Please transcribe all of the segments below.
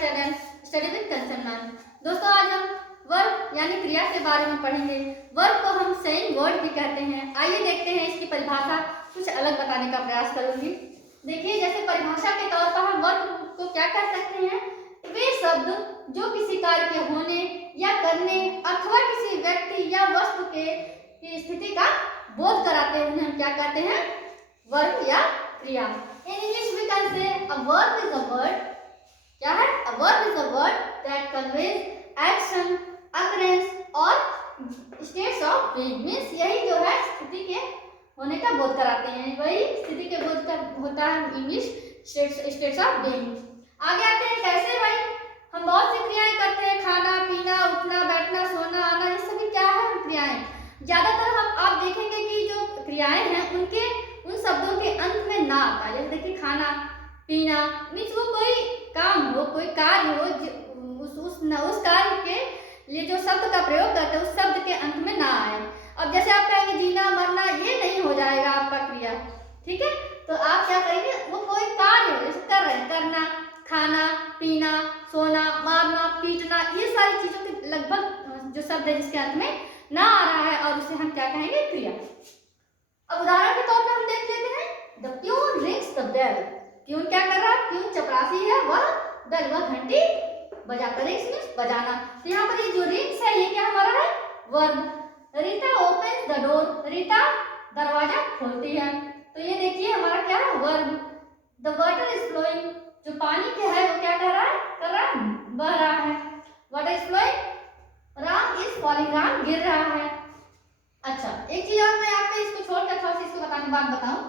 Channel study with Kanchan ma'am. दोस्तों, आज हम वर्ब यानी क्रिया के बारे में पढ़ेंगे। वर्ब को हम सेइंग वर्ड भी कहते हैं। आइए देखते हैं इसकी परिभाषा, कुछ अलग बताने का प्रयास करूंगी। देखिए, जैसे परिभाषा के तौर पर हम वर्ब को क्या कह सकते हैं, वे शब्द जो किसी कार्य के होने या करने अथवा किसी व्यक्ति या वस्तु की स्थिति का बोध कराते हैं, उन्हें हम क्या कहते हैं, वर्ब या क्रिया। In English we can say a verb is a word, क्या है, a verb is a word that conveys action, occurrence और स्टेट्स ऑफ बीइंग। मींस यही जो है स्थिति के होने का बोध कराते हैं, वही स्थिति के बोध का होता है इंग्लिश स्टेट्स ऑफ बीइंग। आगे आते हैं कैसे भाई, हम बहुत सी क्रियाएं करते हैं, खाना पीना, उठना बैठना, सोना आना, ये सभी क्या है, क्रियाएं। ज्यादातर आप देखेंगे कि जो क्रियाएं हैं उनके उन शब्दों के अंत में ना आता है। जैसे देखिए, खाना पीना मीन्स वो कोई काम हो, कोई कार्य हो, उस कार्य के लिए जो शब्द का प्रयोग करते हैं उस शब्द के अंत में ना आए। अब जैसे आप कहेंगे जीना मरना, ये नहीं हो जाएगा आपका क्रिया, ठीक है। तो आप क्या करेंगे, वो कोई कार्य हो, जैसे कर रहे हैं, करना, खाना पीना, सोना, मारना, पीटना, ये सारी चीजों के लगभग जो शब्द है जिसके अंत में ना आ रहा है, और उसे हम क्या कहेंगे, क्रिया। अब उदाहरण के तौर पर हम देख लेते हैं, the peon rings the bell. Peon क्या कर रहा है, प्यून चपरासी है, वह बेल, वह घंटी बजाकर, रिंग्स बजाना। तो यहाँ पर ये जो रिंग्स है ये क्या हमारा है, verb. Rita opens the door, Rita दरवाजा खोलती है, तो ये देखिए हमारा क्या है, verb. The water is flowing, जो पानी क्या है वो क्या कर रहा है, बह रहा है। Water is flowing, Ram is falling, Ram गिर रहा है। अच्छा, एक चीज और मैं आपको इसको छोड़कर थोड़ा सा इसको बताने बाद बताऊं,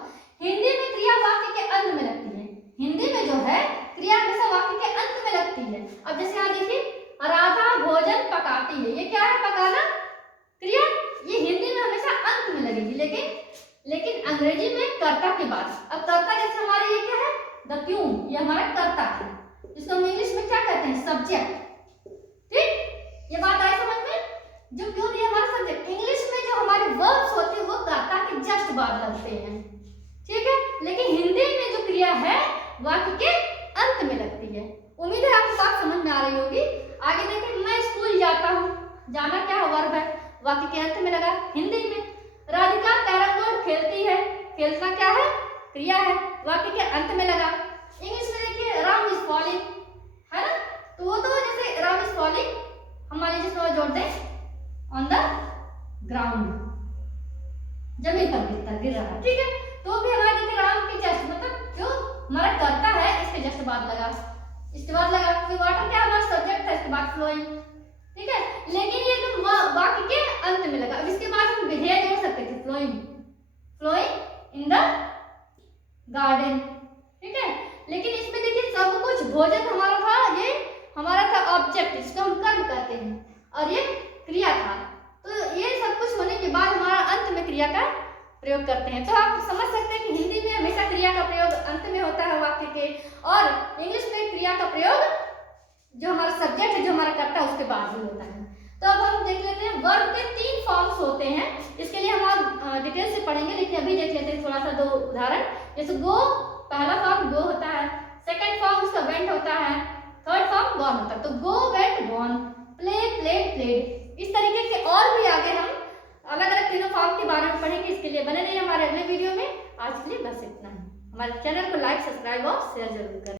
हिंदी में क्रिया वाक्य के अंत में लगती है। हिंदी में जो है क्रिया हमेशा वाक्य के अंत में लगती है। अब जैसे यहाँ देखिए, राधा भोजन पकाती है, ये क्या है, पकाना क्रिया, ये हिंदी में हमेशा अंत में लगेगी, लेकिन अंग्रेजी में कर्ता के बाद। अब कर्ता जैसे हमारे ये क्या है, द प्यून, ये हमारा कर्ता है, जिसको हम इंग्लिश में क्या कहते हैं, सब्जेक्ट। ठीक, ये बात आई समझ में, जो प्यून ये हमारा सब्जेक्ट। इंग्लिश में जो हमारे वर्ब्स होते हैं वो कर्ता के जस्ट बाद लगते हैं, ठीक है, लेकिन हिंदी में जो क्रिया है वाक्य के अंत में लगती है। उम्मीद है आपको बात समझ में आ रही होगी। आगे देखिए, मैं स्कूल जाता हूँ, जाना क्या है, वर्ब है, वाक्य के अंत में लगा हिंदी में। राधिका कैरम बोर्ड खेलती है, खेलना क्या है, क्रिया है, वाक्य के अंत में लगा। इंग्लिश में देखिए, राम इज फॉलिंग, है ना, तो वो तो जैसे राम इज फॉलिंग हमारे जिसमें जोड़ दें ऑन द ग्राउंड, जमीन पर गिर रहा है, ठीक है। तो भी हमारे देखिए राम के जस्ट, मतलब जो हमारा कर्ता है इसके जस्ट बाद लगा, इसके बाद लगा, फिर वाटर क्या हमारा सब्जेक्ट था, इसके बाद फ्लोइंग, ठीक है, लेकिन ये एकदम वाक्य के अंत में लगा। अब इसके बाद हम विधेय जोड़ सकते थे, flowing, flowing in the garden, ठीक है, लेकिन इसमें देखिए सब कुछ भोजन हमारा था, ये हमारा था ऑब्जेक्ट, इसको हम कर्म कहते हैं, और ये क्रिया था। तो ये सब कुछ होने के बाद हमारा अंत में क्रिया का प्रयोग करते हैं। तो आप समझ सकते हैं कि हिंदी में हमेशा क्रिया का प्रयोग अंत में होता है वाक्य के, और इंग्लिश में क्रिया का प्रयोग जो हमारा सब्जेक्ट है, जो हमारा कर्ता है, उसके बाद ही होता है। तो अब हम देख लेते हैं वर्ब के 3 फॉर्म्स होते हैं। इसके लिए हम डिटेल से पढ़ेंगे, लेकिन अभी देख लेते हैं थोड़ा सा 2 उदाहरण। जैसे गो, पहला फॉर्म गो होता है, सेकंड फॉर्म उसका वेंट होता है, थर्ड फॉर्म गॉन होता है। तो go, went, gone, play, played, played, इस तरीके के और भी आगे हम अलग अलग तीनों फॉर्म के बारे में पढ़ेंगे। इसके लिए बने रहिए हमारे अगले वीडियो में। आज के लिए बस इतना ही। हमारे चैनल को लाइक, सब्सक्राइब और शेयर जरूर करें।